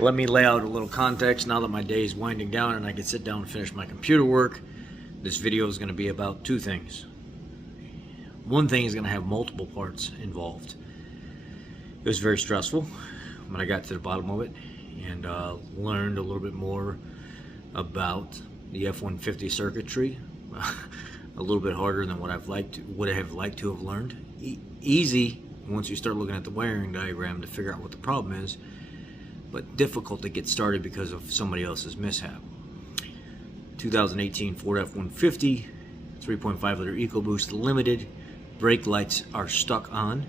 Let me lay out a little context now that my day is winding down and I can sit down and finish my computer work. This video is going to be about two things. One thing is going to have multiple parts involved. It was very stressful when I got to the bottom of it and learned a little bit more about the F150 circuitry. A little bit harder than what would have liked to have learned. Easy once you start looking at the wiring diagram to figure out what the problem is, but difficult to get started because of somebody else's mishap. 2018 Ford F150, 3.5 liter EcoBoost Limited. Brake lights are stuck on.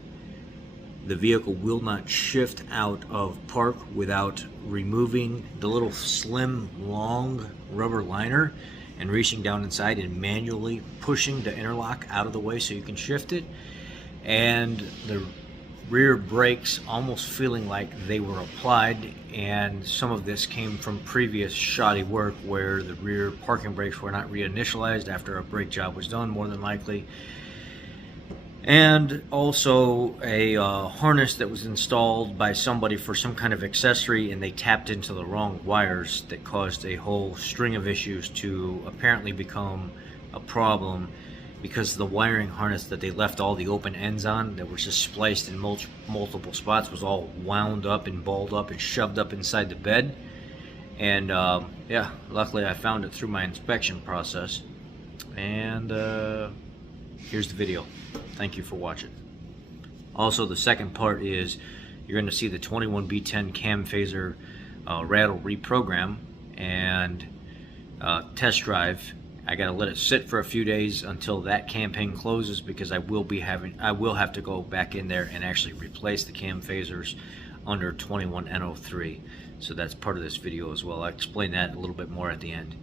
The vehicle will not shift out of park without removing the little slim, long rubber liner and reaching down inside and manually pushing the interlock out of the way so you can shift it. And the rear brakes almost feeling like they were applied, and some of this came from previous shoddy work where the rear parking brakes were not reinitialized after a brake job was done, more than likely. And also a harness that was installed by somebody for some kind of accessory, and they tapped into the wrong wires that caused a whole string of issues to apparently become a problem because the wiring harness that they left all the open ends on that was just spliced in multiple spots was all wound up and balled up and shoved up inside the bed. And yeah, luckily I found it through my inspection process. And here's the video. Thank you for watching. Also, the second part is you're going to see the 21B10 cam phaser rattle reprogram and test drive. I got to let it sit for a few days until that campaign closes, because I will have to go back in there and actually replace the cam phasers under 21N03. So that's part of this video as well. I'll explain that a little bit more at the end.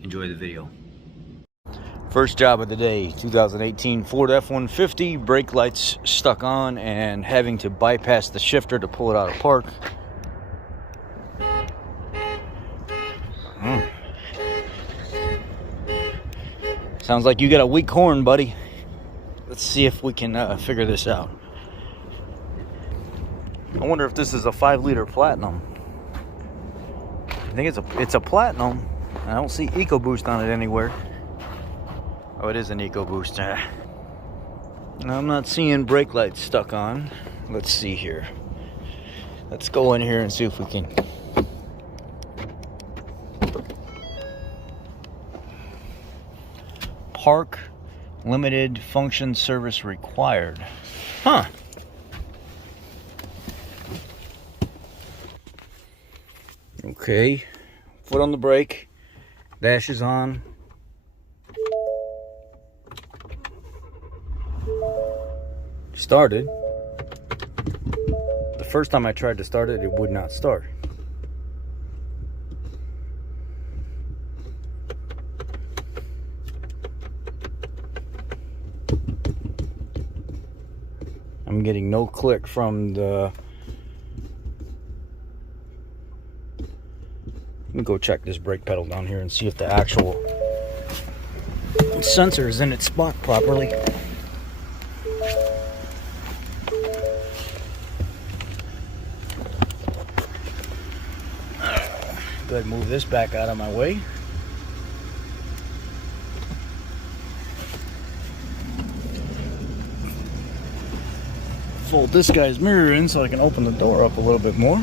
Enjoy the video. First job of the day, 2018 Ford F150, brake lights stuck on and having to bypass the shifter to pull it out of park. Sounds like you got a weak horn, buddy. Let's see if we can figure this out. I wonder if this is a 5-liter Platinum. I think it's a Platinum. I don't see EcoBoost on it anywhere. Oh, it is an EcoBoost. I'm not seeing brake lights stuck on. Let's see here. Let's go in here and see if we can. Park limited function service required. Huh. Okay. Foot on the brake. Dash is on. Started. The first time I tried to start it, it would not start. I'm getting no click from the... Let me go check this brake pedal down here and see if the actual sensor is in its spot properly. Go ahead and move this back out of my way. Fold this guy's mirror in so I can open the door up a little bit more.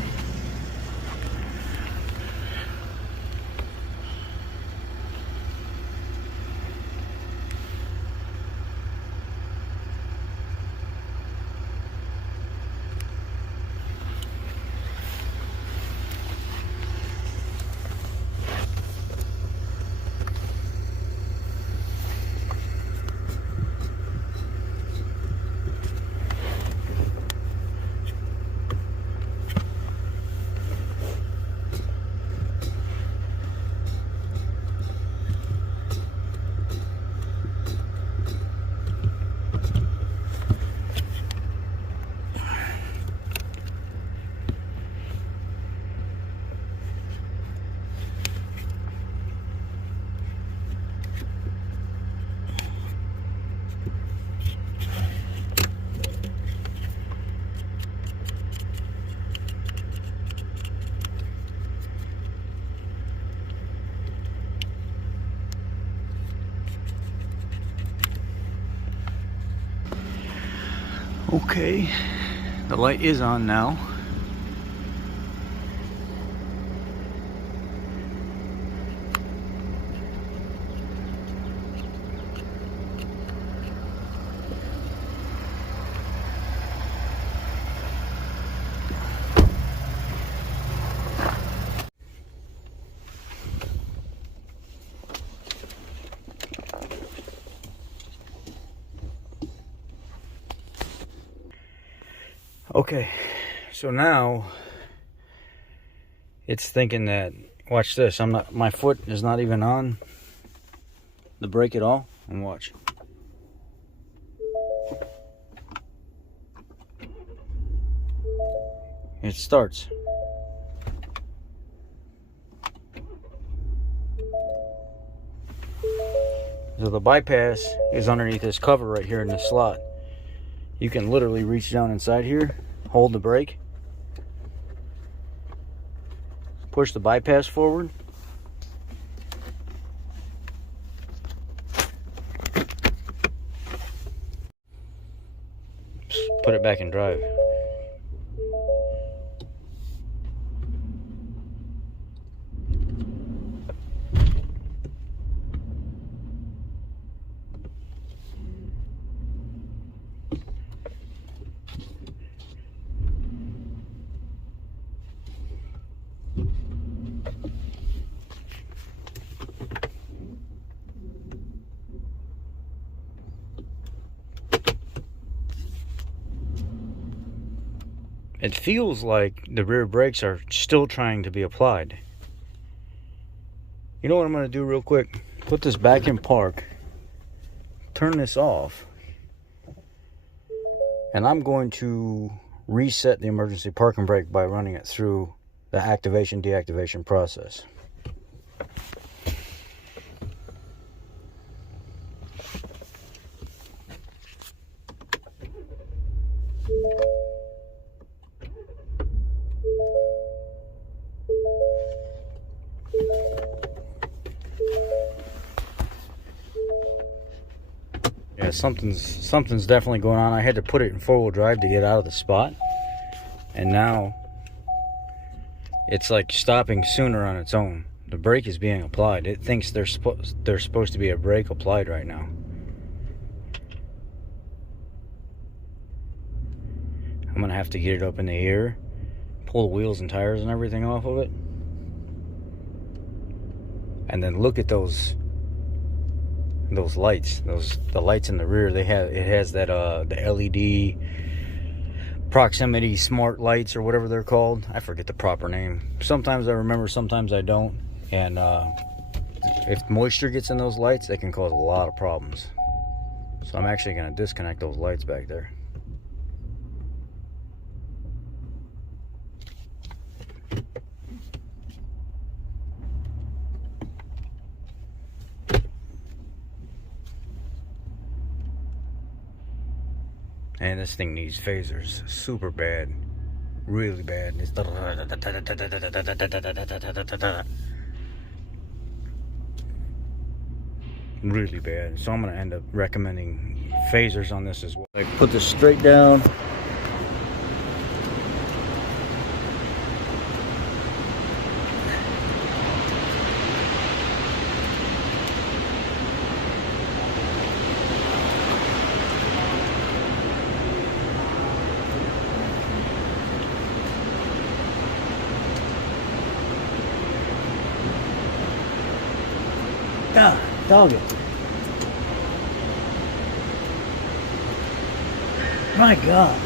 Okay, the light is on now. Okay, so now it's thinking that, watch this, my foot is not even on the brake at all, and watch. It starts. So the bypass is underneath this cover right here in the slot. You can literally reach down inside here, hold the brake, push the bypass forward, put it back in drive. It feels like the rear brakes are still trying to be applied. You know what I'm going to do real quick? Put this back in park, turn this off, and I'm going to reset the emergency parking brake by running it through the activation deactivation process. Yeah, something's definitely going on. I had to put it in 4-wheel drive to get out of the spot, and now it's like stopping sooner on its own. The brake is being applied. It thinks there's supposed to be a brake applied right now. I'm gonna have to get it up in the air, pull the wheels and tires and everything off of it, and then look at those lights, the lights in the rear. It has that the LED proximity smart lights or whatever they're called. I forget the proper name. Sometimes I remember, sometimes I don't. And if moisture gets in those lights, they can cause a lot of problems. So I'm actually going to disconnect those lights back there. And this thing needs phasers super bad, really bad. It's really bad. So I'm gonna end up recommending phasers on this as well. I put this straight down. Dog it. My God.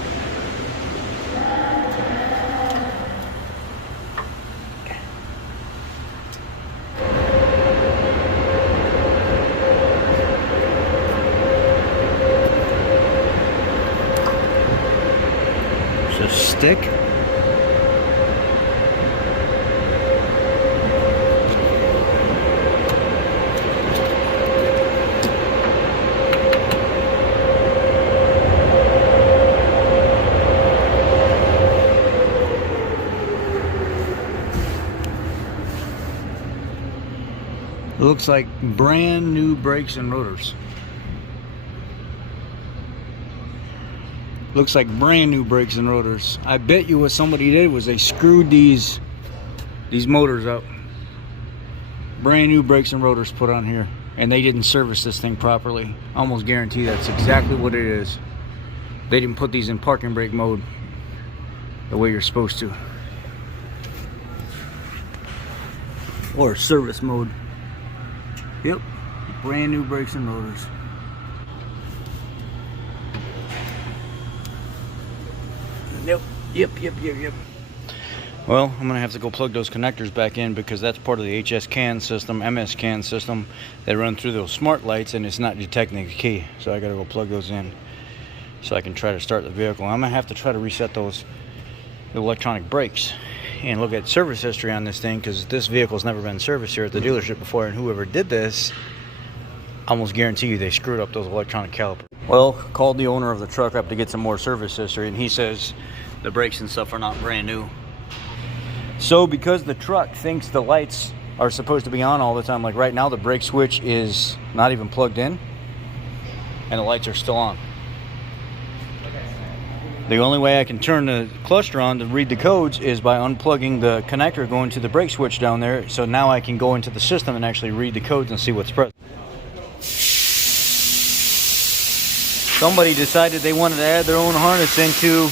It's a stick. It looks like brand new brakes and rotors. Looks like brand new brakes and rotors. I bet you what somebody did was they screwed these motors up. Brand new brakes and rotors put on here, and they didn't service this thing properly. Almost guarantee that's exactly what it is. They didn't put these in parking brake mode the way you're supposed to, or service mode. Yep, brand new brakes and rotors. Yep. Well, I'm gonna have to go plug those connectors back in because that's part of the HS CAN system, MS CAN system that run through those smart lights, and it's not detecting the key. So I gotta go plug those in so I can try to start the vehicle. I'm gonna have to try to reset the electronic brakes and look at service history on this thing, because this vehicle's never been serviced here at the dealership before, and whoever did this, I almost guarantee you they screwed up those electronic calipers. Well, called the owner of the truck up to get some more service history, and he says the brakes and stuff are not brand new. So because the truck thinks the lights are supposed to be on all the time, like right now the brake switch is not even plugged in and the lights are still on. The only way I can turn the cluster on to read the codes is by unplugging the connector going to the brake switch down there, so now I can go into the system and actually read the codes and see what's present. Somebody decided they wanted to add their own harness into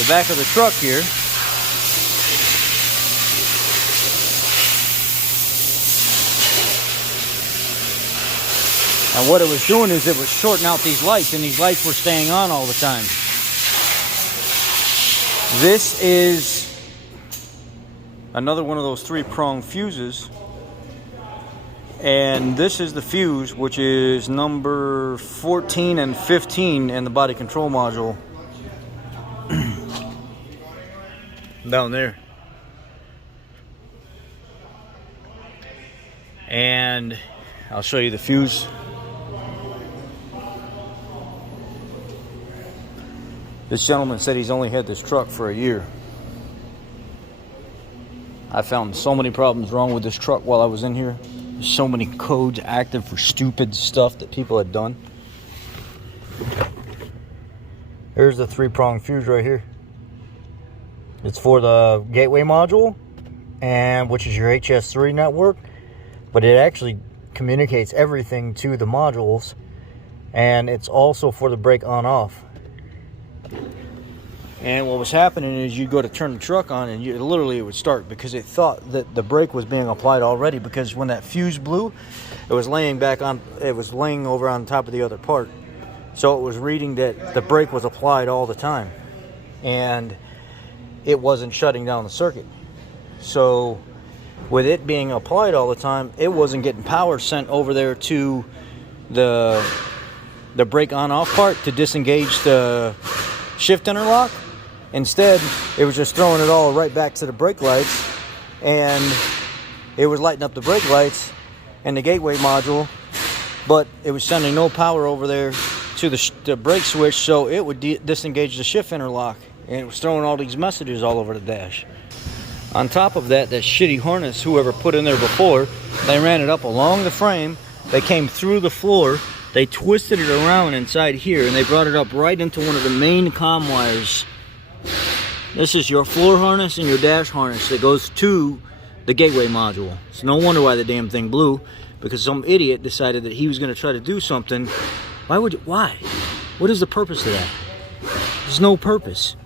the back of the truck here. And what it was doing is it was shorting out these lights, and these lights were staying on all the time. This is another one of those 3-prong fuses. And this is the fuse, which is number 14 and 15 in the body control module. Down there. And I'll show you the fuse. This gentleman said he's only had this truck for a year. I found so many problems wrong with this truck while I was in here. There's so many codes active for stupid stuff that people had done. Here's the 3-prong fuse right here. It's for the gateway module, and which is your HS3 network, but it actually communicates everything to the modules, and it's also for the brake on off. And what was happening is you go to turn the truck on, and literally it would start because it thought that the brake was being applied already, because when that fuse blew, it was laying over on top of the other part. So it was reading that the brake was applied all the time, and it wasn't shutting down the circuit. So with it being applied all the time, it wasn't getting power sent over there to the brake on off part to disengage the shift interlock. Instead, it was just throwing it all right back to the brake lights, and it was lighting up the brake lights and the gateway module, but it was sending no power over there to the brake switch, so it would disengage the shift interlock, and it was throwing all these messages all over the dash. On top of that, that shitty harness whoever put in there before, they ran it up along the frame, they came through the floor, they twisted it around inside here, and they brought it up right into one of the main comm wires. This is your floor harness and your dash harness that goes to the gateway module. It's no wonder why the damn thing blew, because some idiot decided that he was going to try to do something. Why? What is the purpose of that? There's no purpose.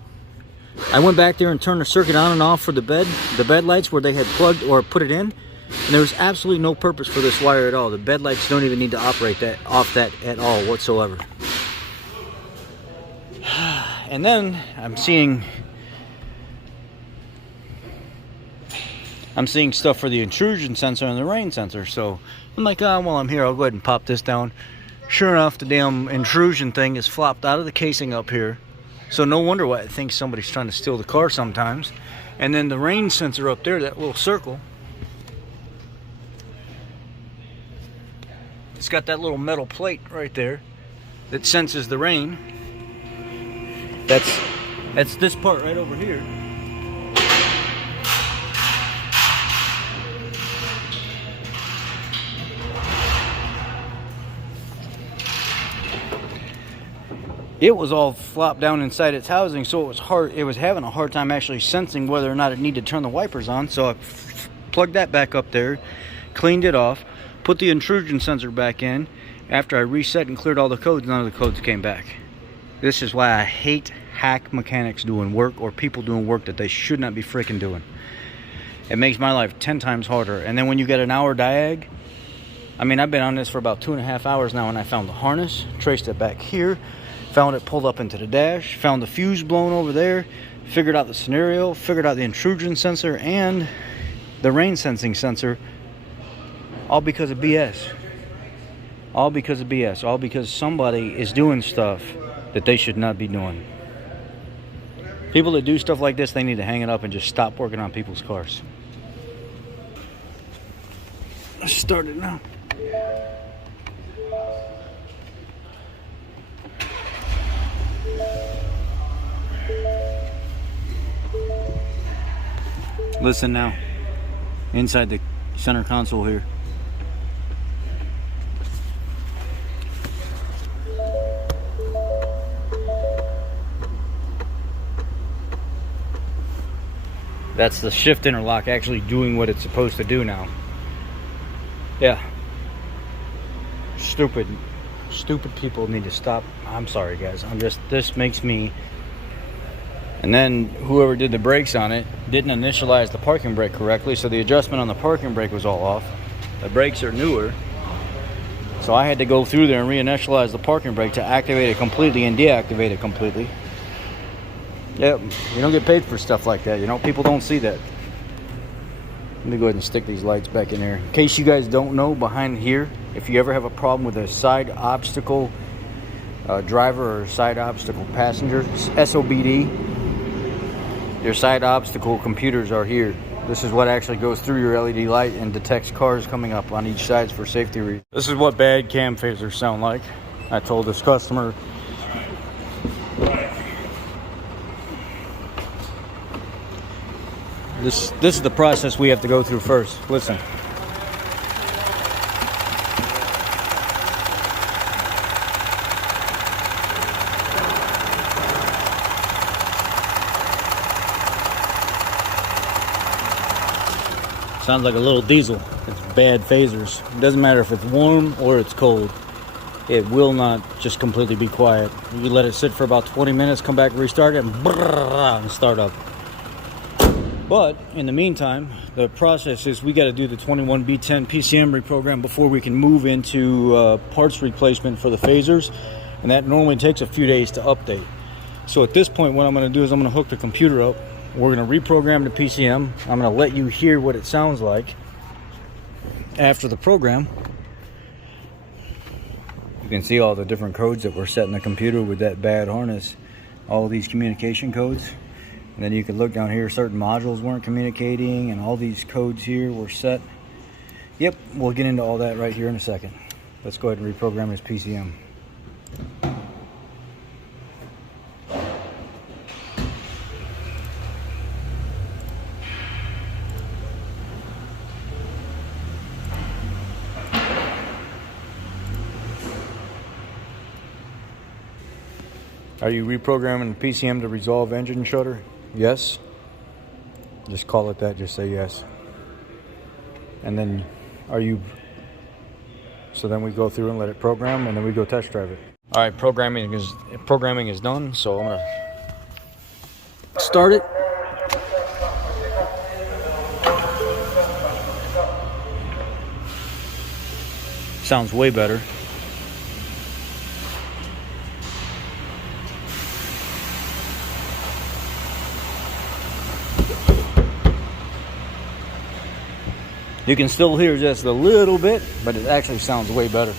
I went back there and turned the circuit on and off for the bed lights where they had plugged or put it in, and there was absolutely no purpose for this wire at all. The bed lights don't even need to operate off that at all whatsoever. And then I'm seeing stuff for the intrusion sensor and the rain sensor. So I'm like, oh, while I'm here, I'll go ahead and pop this down. Sure enough, the damn intrusion thing is flopped out of the casing up here. So no wonder why it thinks somebody's trying to steal the car sometimes. And then the rain sensor up there, that little circle, it's got that little metal plate right there that senses the rain. That's this part right over here. it was all flopped down inside its housing, so it was having a hard time actually sensing whether or not it needed to turn the wipers on. So I plugged that back up there, cleaned it off, put the intrusion sensor back in. After I reset and cleared all the codes, none of the codes came back. This is why I hate hack mechanics doing work, or people doing work that they should not be freaking doing. It makes my life 10 times harder. And then when you get an hour diag, I mean, I've been on this for about 2.5 hours now, and I found the harness, traced it back here, found it pulled up into the dash, found the fuse blown over there, figured out the scenario, figured out the intrusion sensor and the rain sensing sensor, all because of BS. All because of BS. All because somebody is doing stuff that they should not be doing. People that do stuff like this, they need to hang it up and just stop working on people's cars. Let's start it now. Listen now. Inside the center console here. That's the shift interlock actually doing what it's supposed to do now. Yeah. Stupid people need to stop. I'm sorry guys, this makes me. And then whoever did the brakes on it didn't initialize the parking brake correctly, so the adjustment on the parking brake was all off. The brakes are newer, so I had to go through there and reinitialize the parking brake to activate it completely and deactivate it completely. Yep, you don't get paid for stuff like that, you know, people don't see that. Let me go ahead and stick these lights back in there. In case you guys don't know, behind here, if you ever have a problem with a side obstacle driver or side obstacle passenger, SOBD, your side obstacle computers are here. This is what actually goes through your LED light and detects cars coming up on each side for safety reasons. This is what bad cam phasers sound like. I told this customer. This is the process we have to go through first. Listen. Sounds like a little diesel. It's bad phasers. It doesn't matter if it's warm or it's cold. It will not just completely be quiet. You let it sit for about 20 minutes, come back, restart it, and start up. But in the meantime, the process is we got to do the 21B10 Pcm reprogram before we can move into parts replacement for the phasers, and that normally takes a few days to update. So at this point, what I'm going to do is I'm going to hook the computer up. We're going to reprogram the PCM. I'm going to let you hear what it sounds like after the program. You can see all the different codes that were set in the computer with that bad harness. All of these communication codes. And then you can look down here, certain modules weren't communicating, and all these codes here were set. Yep, we'll get into all that right here in a second. Let's go ahead and reprogram his PCM. Are you reprogramming the PCM to resolve engine shutter? Yes. Just call it that, just say yes. And then so then we go through and let it program, and then we go test drive it. All right, programming is done, so I'm gonna start it. Sounds way better. You can still hear just a little bit, but it actually sounds way better.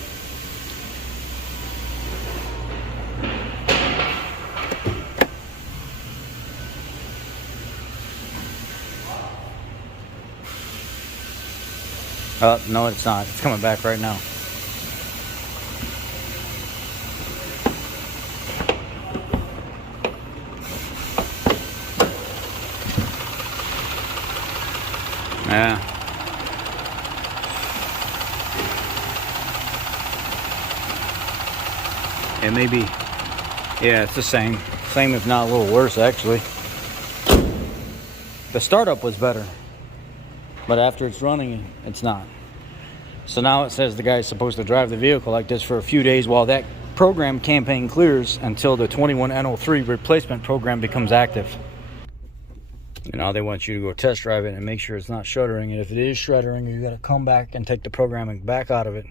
No, it's not. It's coming back right now. Yeah. Yeah, it's the same. Same if not a little worse, actually. The startup was better, but after it's running, it's not. So now it says the guy's supposed to drive the vehicle like this for a few days while that program campaign clears until the 21N03 replacement program becomes active. And now they want you to go test drive it and make sure it's not shuddering. And if it is shuddering, you got to come back and take the programming back out of it.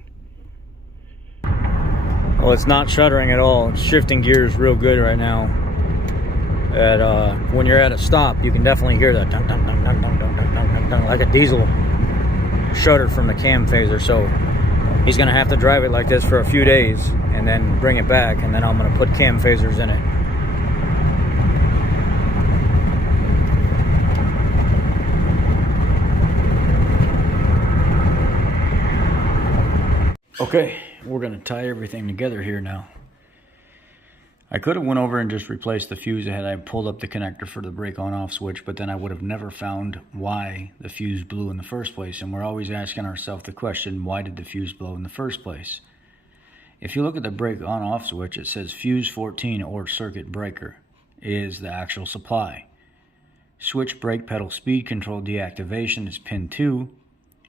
Well, it's not shuddering at all. It's shifting gears real good right now. When you're at a stop, you can definitely hear that dun, dun, dun, dun, dun, dun, dun, dun, dun, like a diesel shudder from the cam phaser. So he's gonna have to drive it like this for a few days and then bring it back, and then I'm gonna put cam phasers in it. Okay, we're gonna tie everything together here now. I could have went over and just replaced the fuse had I pulled up the connector for the brake on-off switch, but then I would have never found why the fuse blew in the first place. And we're always asking ourselves the question, why did the fuse blow in the first place? If you look at the brake on-off switch, it says fuse 14 or circuit breaker is the actual supply. Switch brake pedal speed control deactivation is pin 2,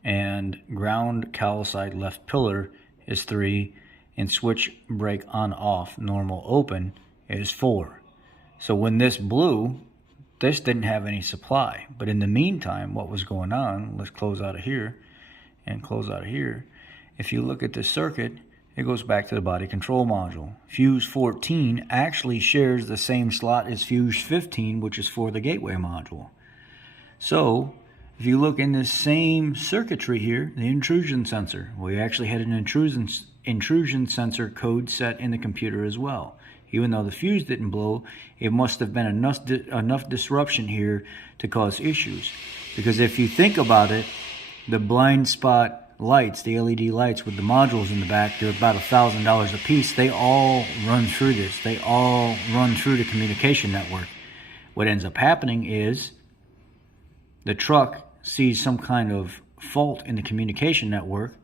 and ground cowl side left pillar is 3, and switch brake on off normal open is 4. So when this blew, this didn't have any supply. But in the meantime, what was going on, let's close out of here and close out of here. If you look at this circuit, it goes back to the body control module. Fuse 14 actually shares the same slot as fuse 15, which is for the gateway module. So if you look in this same circuitry here, the intrusion sensor, we actually had an intrusion sensor code set in the computer as well. Even though the fuse didn't blow, it must have been enough disruption here to cause issues. Because if you think about it, the blind spot lights, the LED lights with the modules in the back, they're about $1,000 a piece. They all run through this. They all run through the communication network. What ends up happening is the truck sees some kind of fault in the communication network.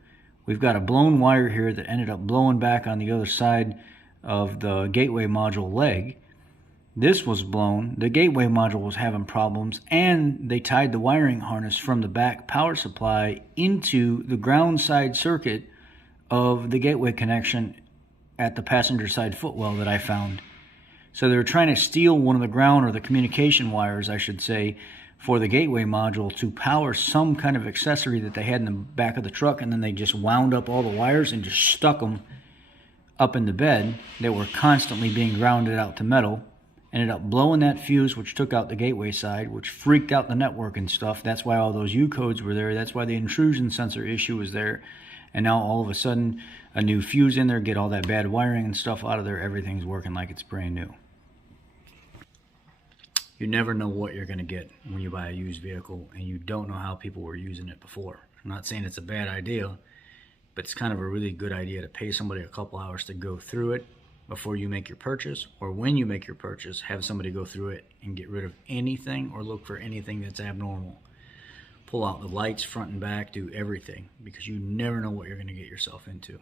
We've got a blown wire here that ended up blowing back on the other side of the gateway module leg. This was blown. The gateway module was having problems, and they tied the wiring harness from the back power supply into the ground side circuit of the gateway connection at the passenger side footwell that I found. So they were trying to steal one of the ground, or the communication wires, I should say, for the gateway module to power some kind of accessory that they had in the back of the truck, and then they just wound up all the wires and just stuck them up in the bed. They were constantly being grounded out to metal. Ended up blowing that fuse, which took out the gateway side, which freaked out the network and stuff. That's why all those U codes were there. That's why the intrusion sensor issue was there. And now all of a sudden, a new fuse in there, get all that bad wiring and stuff out of there. Everything's working like it's brand new. You never know what you're going to get when you buy a used vehicle, and you don't know how people were using it before. I'm not saying it's a bad idea, but it's kind of a really good idea to pay somebody a couple hours to go through it before you make your purchase, or when you make your purchase, have somebody go through it and get rid of anything or look for anything that's abnormal. Pull out the lights front and back, do everything, because you never know what you're going to get yourself into.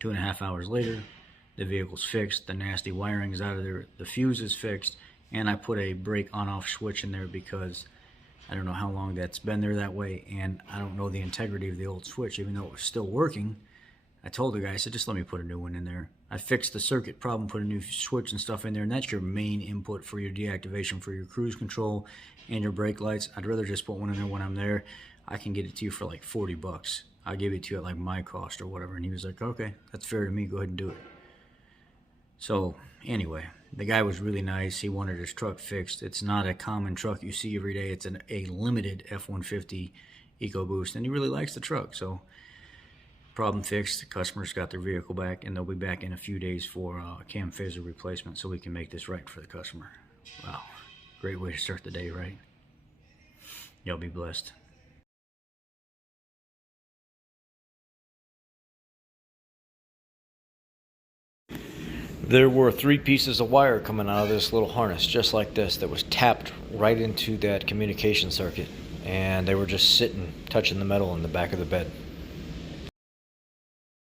2.5 hours later, the vehicle's fixed, the nasty wiring's out of there, the fuse is fixed, and I put a brake on-off switch in there because I don't know how long that's been there that way, and I don't know the integrity of the old switch. Even though it was still working, I told the guy, I said, just let me put a new one in there. I fixed the circuit problem, put a new switch and stuff in there, and that's your main input for your deactivation for your cruise control and your brake lights. I'd rather just put one in there when I'm there. I can get it to you for like 40 bucks. I'll give it to you at like my cost or whatever. And he was like, okay, that's fair to me. Go ahead and do it. So anyway, the guy was really nice. He wanted his truck fixed. It's not a common truck you see every day. It's a limited F150 EcoBoost, and he really likes the truck. So problem fixed. The customer's got their vehicle back, and they'll be back in a few days for a cam phaser replacement so we can make this right for the customer. Wow, great way to start the day, right? Y'all be blessed. There were 3 pieces of wire coming out of this little harness, just like this, that was tapped right into that communication circuit, and they were just sitting, touching the metal in the back of the bed.